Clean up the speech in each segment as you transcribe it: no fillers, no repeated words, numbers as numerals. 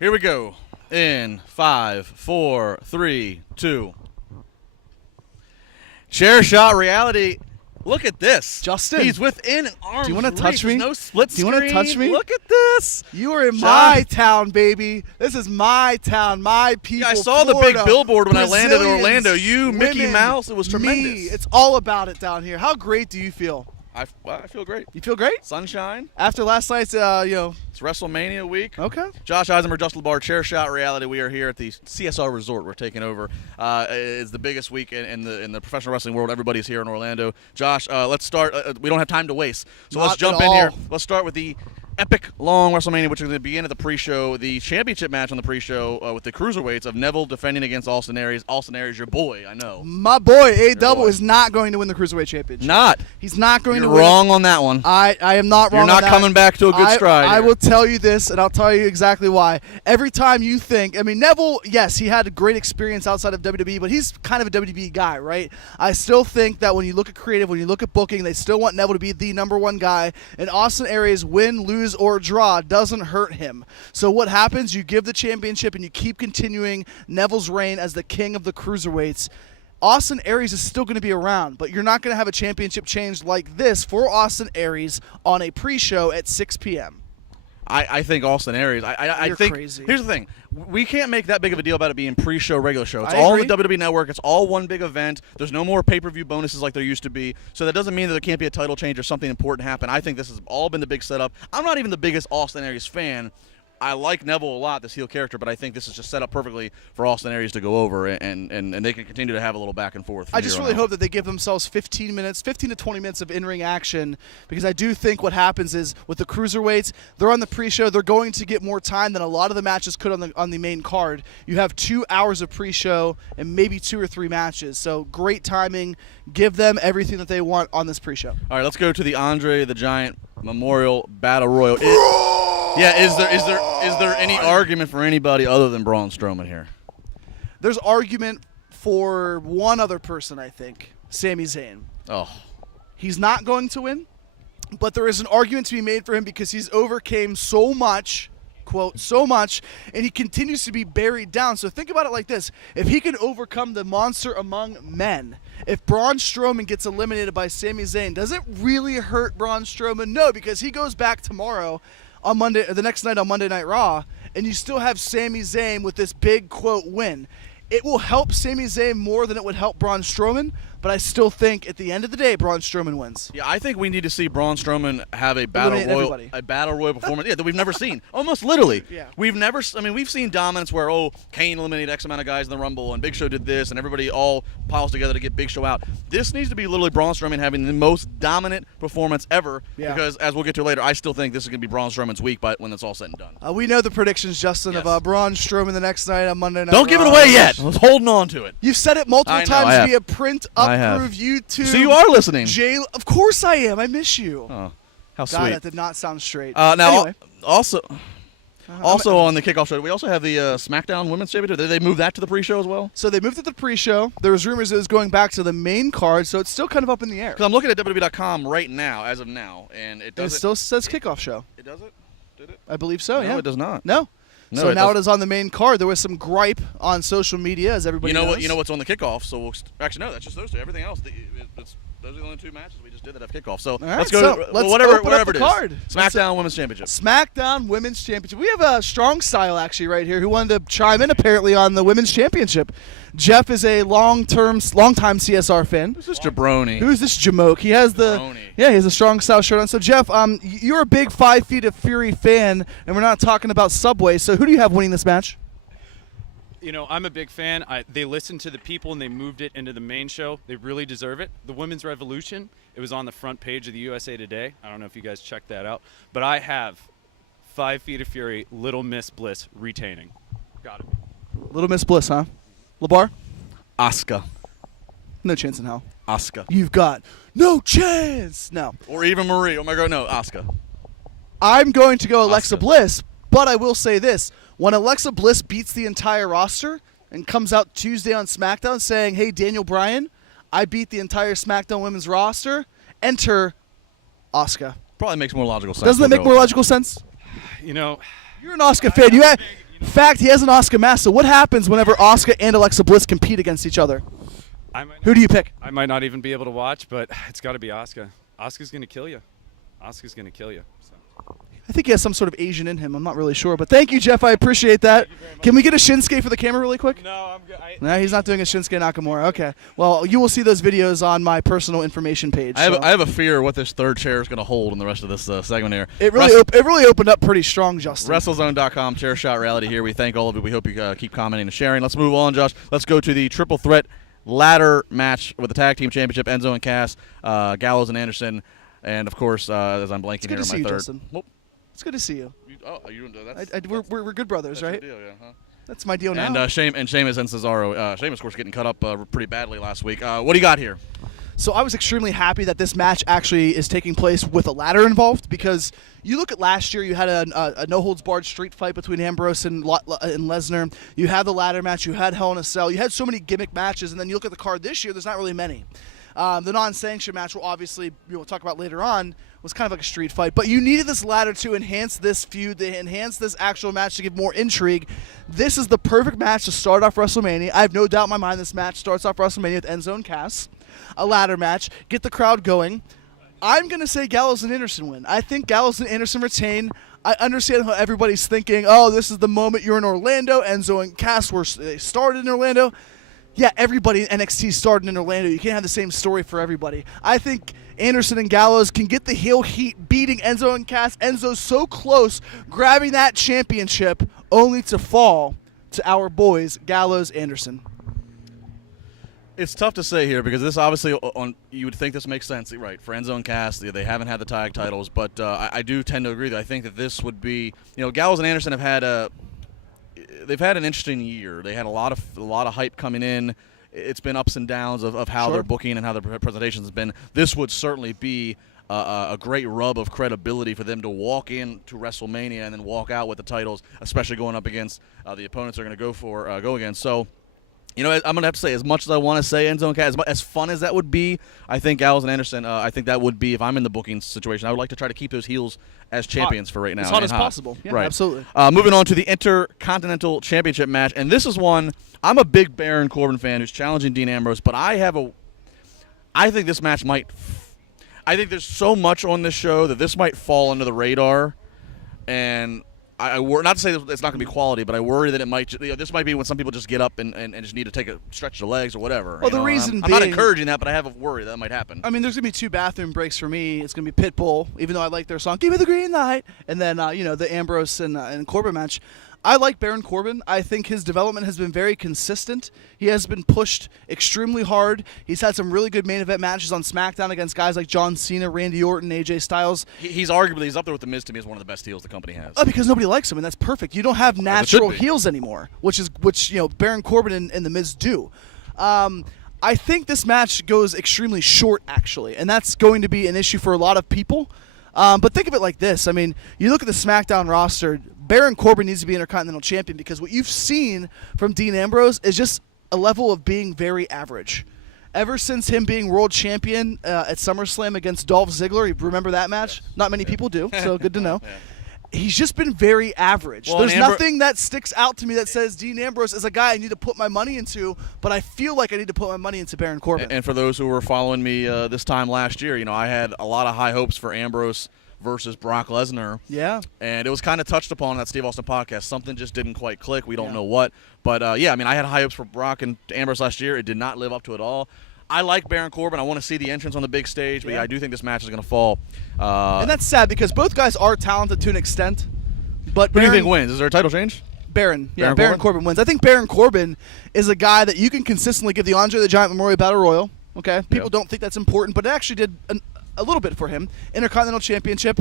Here we go. In 5, 4, 3, 2. Chair shot reality. Look at this. Justin. He's within an arm's Do you wanna reach. touch me? There's no split Do you wanna screen. touch me? Look at this. You are in John. my town, baby. This is my town, my people. Yeah, I saw the Florida, big billboard when I landed in Brazilians, Orlando. You, Mickey women, Mouse. It was tremendous. Me. It's all about it down here. How great do you feel? I feel great. You feel great? Sunshine. After last night's, It's WrestleMania week. Okay. Josh Eisenberg, Justin LeBar, Chair Shot Reality. We are here at the CSR Resort. We're taking over. It's the biggest week in the professional wrestling world. Everybody's here in Orlando. Josh, let's start. We don't have time to waste, so let's Not jump at in here. all. Let's start with the epic long WrestleMania, which is going to begin at the pre-show. The championship match on the pre-show with the cruiserweights of Neville defending against Austin Aries. Austin Aries, your boy, I know. My boy, A-Double, boy. is not going to win the Cruiserweight Championship. Not. He's not going You're to win. wrong on that one. I am not wrong You're on not that. coming back to a good stride I here. will tell you this, and I'll tell you exactly why. Every time you think, Neville, yes, he had a great experience outside of WWE, but he's kind of a WWE guy, right? I still think that when you look at creative, when you look at booking, they still want Neville to be the number one guy, and Austin Aries, win, lose, or draw, doesn't hurt him. So what happens? You give the championship, and you keep continuing Neville's reign as the king of the cruiserweights. Austin Aries is still going to be around, but you're not going to have a championship change like this for Austin Aries on a pre-show at 6 p.m. I think Austin Aries. I You're think. crazy. Here's the thing: we can't make that big of a deal about it being pre-show, regular show. It's I all on agree. the WWE Network. It's all one big event. There's no more pay-per-view bonuses like there used to be. So that doesn't mean that there can't be a title change or something important happen. I think this has all been the big setup. I'm not even the biggest Austin Aries fan. I like Neville a lot, this heel character, but I think this is just set up perfectly for Austin Aries to go over, and they can continue to have a little back and forth. I just really hope that they give themselves 15 to 20 minutes of in-ring action, because I do think what happens is with the cruiserweights, they're on the pre-show, they're going to get more time than a lot of the matches could on the main card. You have 2 hours of pre-show and maybe 2 or 3 matches, so great timing. Give them everything that they want on this pre-show. All right, let's go to the Andre the Giant Memorial Battle Royal. Is there any argument for anybody other than Braun Strowman here? There's argument for one other person, I think, Sami Zayn. Oh, He's not going to win, but there is an argument to be made for him because he's overcame so much, quote, so much, and he continues to be buried down. So think about it like this. If he can overcome the monster among men, if Braun Strowman gets eliminated by Sami Zayn, does it really hurt Braun Strowman? No, because he goes back tomorrow on Monday, the next night on Monday Night Raw, and you still have Sami Zayn with this big, quote, win. It will help Sami Zayn more than it would help Braun Strowman, but I still think at the end of the day, Braun Strowman wins. yeah, I think we need to see Braun Strowman have a Eliminate everybody. battle royal performance. Yeah, that we've never seen. Almost literally. Yeah. We've seen dominance where Kane eliminated X amount of guys in the Rumble and Big Show did this and everybody all piles together to get Big Show out. This needs to be literally Braun Strowman having the most dominant performance ever. Yeah. Because as we'll get to later, I still think this is going to be Braun Strowman's week, but when it's all said and done. We know the predictions, Justin, Yes. of Braun Strowman the next night on Monday Night Don't give it Raw. away yet. I was holding on to it. You've said it multiple I know, times I have. via print, I have. Up-Proof, YouTube. So you are listening. Of course I am. I miss you. Oh, how God, sweet. that did not sound straight. Now, Anyway. also on the kickoff show, we also have the SmackDown Women's Championship. Did they move that to the pre-show as well? So they moved it to the pre-show. There was rumors it was going back to the main card, so it's still kind of up in the air. Because I'm looking at WWE.com right now, as of now, and it It doesn't. still says kickoff show. It does it? Did it? I believe so, No, yeah. it does not. No. No, So it now doesn't. it is on the main card. There was some gripe on social media, as everybody You know knows. what? You know what's on the kickoff. So actually, no, that's just those two. Everything else, those are the only 2 matches we just did that have kickoff. So right, let's go. so to let's whatever, open up whatever the it is. card. SmackDown Women's Championship. SmackDown Women's Championship. We have a strong style actually right here who wanted to chime in apparently on the Women's Championship. Jeff is a long-time CSR fan. Who's this jabroni? Who is this Jamoke? He has Jabroni. he has a strong style shirt on. So Jeff, you're a big 5 Feet of Fury fan, and we're not talking about Subway. So who do you have winning this match? You know, I'm a big fan. They listened to the people and they moved it into the main show. They really deserve it. The Women's Revolution, it was on the front page of the USA Today. I don't know if you guys checked that out. But I have 5 Feet of Fury, Little Miss Bliss retaining. Got it. Little Miss Bliss, huh? LeBar? Asuka. No chance in hell. Asuka. You've got no chance. No. Or even Marie. Oh my God, no, Asuka. I'm going to go Alexa Asuka. Bliss, but I will say this. When Alexa Bliss beats the entire roster and comes out Tuesday on SmackDown saying, hey, Daniel Bryan, I beat the entire SmackDown women's roster, enter Asuka. Probably makes more logical sense. Doesn't that We'll make go more with logical sense? You know, You're an Asuka fan. You Fact, he has an Asuka mask. So what happens whenever Asuka and Alexa Bliss compete against each other? Who do you pick? I might not even be able to watch, but it's got to be Asuka. Asuka's going to kill you. Asuka's going to kill you. So. I think he has some sort of Asian in him. I'm not really sure. But thank you, Jeff. I appreciate that. Can we get a Shinsuke for the camera really quick? No, I'm good. No, he's not doing a Shinsuke Nakamura. Okay. Well, you will see those videos on my personal information page. I have a fear what this third chair is going to hold in the rest of this segment here. It really opened up pretty strong, Justin. WrestleZone.com, Chair Shot Reality here. We thank all of you. We hope you keep commenting and sharing. Let's move on, Josh. Let's go to the triple threat ladder match with the tag team championship. Enzo and Cass, Gallows and Anderson, and of course, as I'm blanking here on my third. Justin. Well, it's good to see you. That's we're good brothers, that's right? your deal, yeah, huh? That's my deal now. And Sheamus and Cesaro. Sheamus, of course, getting cut up pretty badly last week. What do you got here? So I was extremely happy that this match actually is taking place with a ladder involved, because you look at last year, you had a no-holds-barred street fight between Ambrose and Lesnar. You had the ladder match. You had Hell in a Cell. You had so many gimmick matches, and then you look at the card this year, there's not really many. The non-sanctioned match, we'll talk about later on, was kind of like a street fight. But you needed this ladder to enhance this feud, to enhance this actual match, to give more intrigue. This is the perfect match to start off WrestleMania. I have no doubt in my mind this match starts off WrestleMania with Enzo and Cass. A ladder match, get the crowd going. I'm going to say Gallows and Anderson win. I think Gallows and Anderson retain. I understand how everybody's thinking, oh, this is the moment you're in Orlando. Enzo and Cass they started in Orlando. Yeah, everybody in NXT started in Orlando. You can't have the same story for everybody. I think Anderson and Gallows can get the heel heat, beating Enzo and Cass. Enzo's so close, grabbing that championship, only to fall to our boys, Gallows, Anderson. It's tough to say here because this obviously, you would think this makes sense, right? For Enzo and Cass, they haven't had the tag titles, but I do tend to agree that I think that this would be, Gallows and Anderson have had they've had an interesting year. They had a lot of hype coming in. It's been ups and downs of how they're booking and how their presentations have been. This would certainly be a great rub of credibility for them to walk into WrestleMania and then walk out with the titles, especially going up against the opponents they're going to go against. So, I'm going to have to say, as much as I want to say Enzo and Cass, as fun as that would be, I think Gallows and Anderson, I think that would be, if I'm in the booking situation, I would like to try to keep those heels as champions for right now. As hot as possible. Yeah, right. Absolutely. Moving on to the Intercontinental Championship match, and this is one, I'm a big Baron Corbin fan who's challenging Dean Ambrose, but I think this match I think there's so much on this show that this might fall under the radar, and I worry, not to say that it's not going to be quality, but I worry that it might. This might be when some people just get up and just need to take a stretch their legs or whatever. Well, the reason I'm not encouraging that, but I have a worry that might happen. I mean, there's going to be 2 bathroom breaks for me. It's going to be Pitbull, even though I like their song "Give Me the Green Light," and then the Ambrose and Corbin match. I like Baron Corbin. I think his development has been very consistent. He has been pushed extremely hard. He's had some really good main event matches on SmackDown against guys like John Cena, Randy Orton, AJ Styles. He's arguably up there with The Miz to me as one of the best heels the company has. Oh, because nobody likes him, and that's perfect. You don't have natural heels anymore, which Baron Corbin and The Miz do. I think this match goes extremely short, actually, and that's going to be an issue for a lot of people. But think of it like this. I mean, you look at the SmackDown roster, Baron Corbin needs to be Intercontinental Champion because what you've seen from Dean Ambrose is just a level of being very average. Ever since him being World Champion at SummerSlam against Dolph Ziggler, you remember that match? Yes. Not many people do, so good to know. Yeah. He's just been very average. Well, there's nothing that sticks out to me that says Dean Ambrose is a guy I need to put my money into, but I feel like I need to put my money into Baron Corbin. And for those who were following me this time last year, I had a lot of high hopes for Ambrose versus Brock Lesnar. Yeah. And it was kind of touched upon in that Steve Austin podcast. Something just didn't quite click. We don't know what. But, I had high hopes for Brock and Ambrose last year. It did not live up to it all. I like Baron Corbin. I want to see the entrance on the big stage, but I do think this match is going to fall. And that's sad because both guys are talented to an extent. But who do you think wins? Is there a title change? Baron Corbin wins. I think Baron Corbin is a guy that you can consistently give the Andre the Giant Memorial Battle Royal. Okay, people don't think that's important, but it actually did a little bit for him. Intercontinental Championship.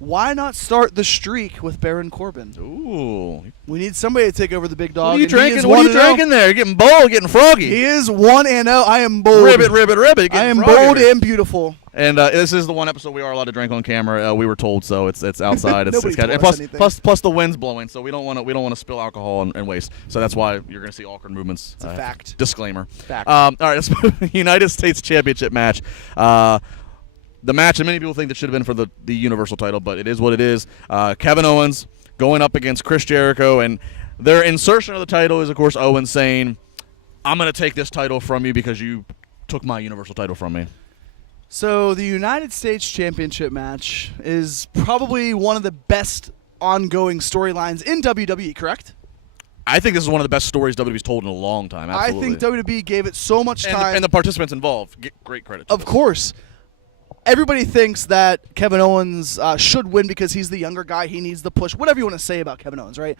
Why not start the streak with Baron Corbin? Ooh. We need somebody to take over the big dog. What are you drinking? What are you drinking there? You're getting bold, getting froggy. He is 1-0. I am bold. Ribbit. I am bold and beautiful. And this is the one episode we are allowed to drink on camera. We were told so. It's outside. Plus the wind's blowing, so we don't want to spill alcohol and waste. So that's why you're going to see awkward movements. It's a fact. Disclaimer. Fact. All right, let's move. United States Championship match. The match that many people think that should have been for the Universal title, but it is what it is. Kevin Owens going up against Chris Jericho, and Their insertion of the title is, of course, Owen saying, I'm going to take this title from you because you took my Universal title from me. So the United States Championship match is probably one of the best ongoing storylines in WWE, correct? I think this is one of the best stories WWE's told in a long time. Absolutely. I think WWE gave it so much time. And the participants involved get great credit. Of course. Everybody thinks that Kevin Owens should win because he's the younger guy. He needs the push. Whatever you want to say about Kevin Owens, right?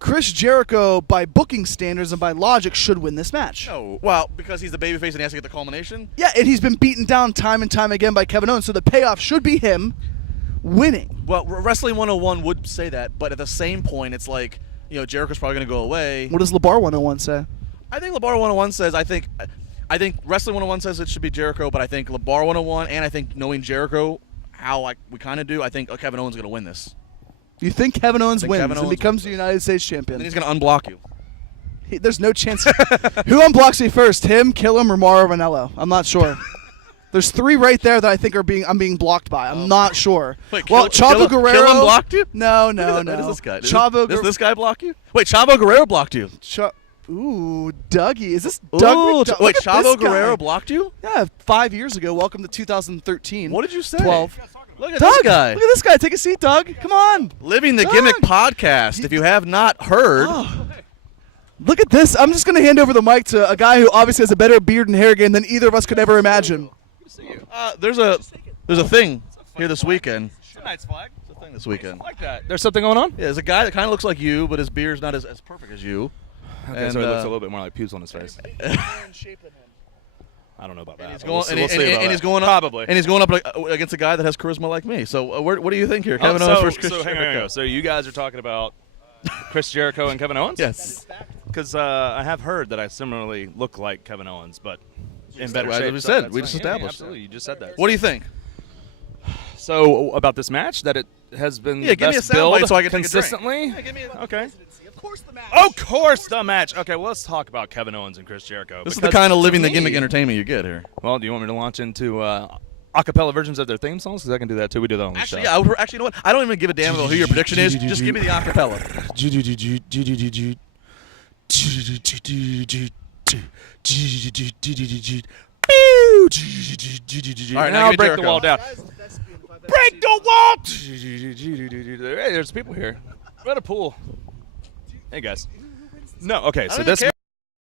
Chris Jericho, by booking standards and by logic, should win this match. No, well, because he's the babyface and he has to get the culmination. Yeah, and he's been beaten down time and time again by Kevin Owens, so the payoff should be him winning. Well, Wrestling 101 would say that, but at the same point, it's like, Jericho's probably going to go away. What does LeBar 101 say? I think LeBar 101 says, I think Wrestling 101 says it should be Jericho, but I think LeBar 101 and I think knowing Jericho, how we kind of do, I think Kevin Owens is going to win this. You think Kevin Owens wins Kevin and Owens becomes wins the United States champion? Then he's going to unblock you. There's no chance. Who unblocks me first? Him, Killam, or Mauro Ranallo? I'm not sure. There's 3 right there that I think I'm being blocked by. I'm not sure. Wait, Chavo Guerrero Killam blocked you? No. Who does this guy? Does this guy block you? Wait, Chavo Guerrero blocked you. Ooh, Dougie. Is this Ooh, Doug? wait, Chavo this guy. Guerrero blocked you? Yeah, 5 years ago. Welcome to 2013. What did you say? 12. Look at Doug, this guy. Look at this guy. Take a seat, Doug. Come on. Living the Doug. Gimmick podcast. If you have not heard. Oh. Look at this. I'm just going to hand over the mic to a guy who obviously has a better beard and hair game than either of us could ever imagine. There's a thing here this weekend. Tonight's flag. There's a thing this weekend. I like that. There's something going on? Yeah, there's a guy that kind of looks like you, but his beard's not as perfect as you. Okay, And, so it looks a little bit more like pubes on his face. I don't know about that. He's but going, we'll see about he's that. going up, Probably. and he's going up against a guy that has charisma like me. So, what do you think here, Oh, Kevin Owens versus Chris hang on, Jericho? So you guys are talking about Chris Jericho and Kevin Owens? Yes. Because I have heard that I similarly look like Kevin Owens, but in better As shape. we so said, that's we fine. just Yeah, established absolutely, you just said that. What do you think? So about this match, that it has been Yeah, the give me a best soundbite build so I can take a drink. consistently. Yeah, give me a- Okay. Of course the match. Of course, the match. Okay, well, let's talk about Kevin Owens and Chris Jericho. This is the because kind of to living the me- gimmick entertainment you get here. Well, do you want me to launch into acapella versions of their theme songs? Because I can do that too. We do that on the Actually, show. yeah. Actually, you know what? I don't even give a damn about who your prediction is. Just give me the acapella. All right, now give me break Jericho. the wall down. Break the wall! Hey, there's people here. We're at a pool. Hey, guys. No, okay, so don't this even